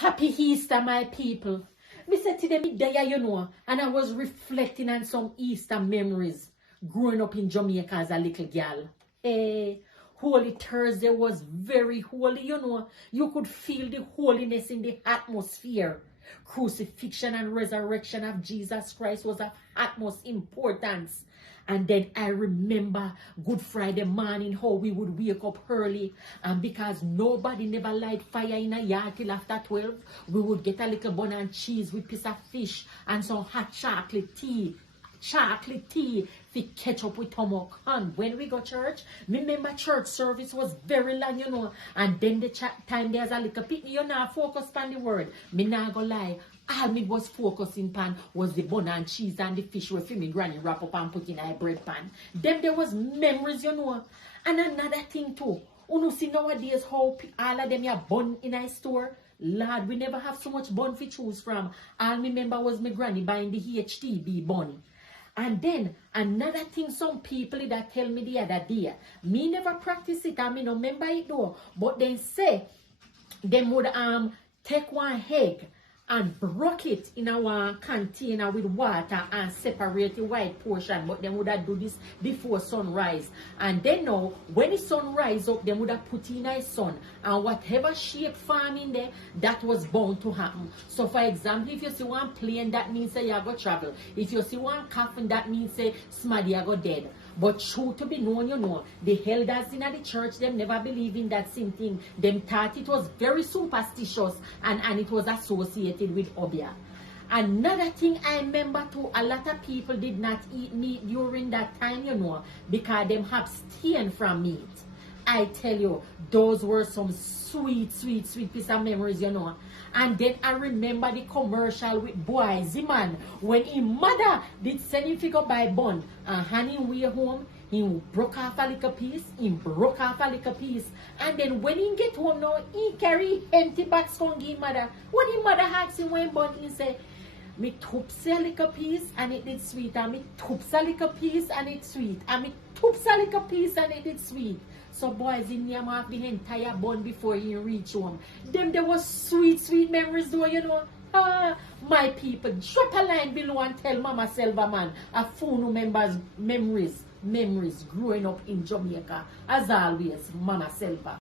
Happy Easter, my people. Me said to them there, and I was reflecting on some Easter memories growing up in Jamaica as a little girl. Hey, Holy Thursday was very holy, You could feel the holiness in the atmosphere. Crucifixion and resurrection of Jesus Christ was of utmost importance. And then I remember Good Friday morning how we would wake up early, and because nobody never light fire in a yard till after 12, we would get a little bun and cheese with piece of fish and some hot chocolate tea for ketchup with tomok. And when we go church, remember church service was very long, and then the time there's a little bit, you not focus on the word. Me not go lie. All me was focusing pan was the bun and cheese and the fish where me granny wrap up and put in a bread pan. Then there was memories, And another thing too, you see nowadays how all of them are bun in a store. Lord, we never have so much bun to choose from. All me remember was my granny buying the HTB bun. And then another thing some people that tell me the other day, me never practice it, I mean no remember it though, but they say them would take one egg and broke it in our container with water and separate the white portion, but them would have do this before sunrise. And then now, when the sun rise up, them would have put in a sun, and whatever shape form in there, that was bound to happen. So for example, if you see one plane, that means say you go travel. If you see one coffin, that means say somebody you go dead. But true to be known, the elders in the church, them never believe in that same thing. Them thought it was very superstitious and it was associated with Obia. Another thing I remember too, a lot of people did not eat meat during that time, because them abstain from meat. I tell you, those were some sweet piece of memories, And then I remember the commercial with Boise man, when his mother did send him to go buy bun and hand him way home, he broke off a little piece, and then when he get home now, he carry empty box from his mother. When his mother asked him when bun, he say, me toops a little piece and it did sweet, and me toops a little piece and it's sweet, and me toops a little piece and it did sweet. So boys in him off the entire bun before he reach home. Them there was sweet memories though, my people, drop a line below and tell Mama Selva man a phone members memories growing up in Jamaica. As always, Mama Selva.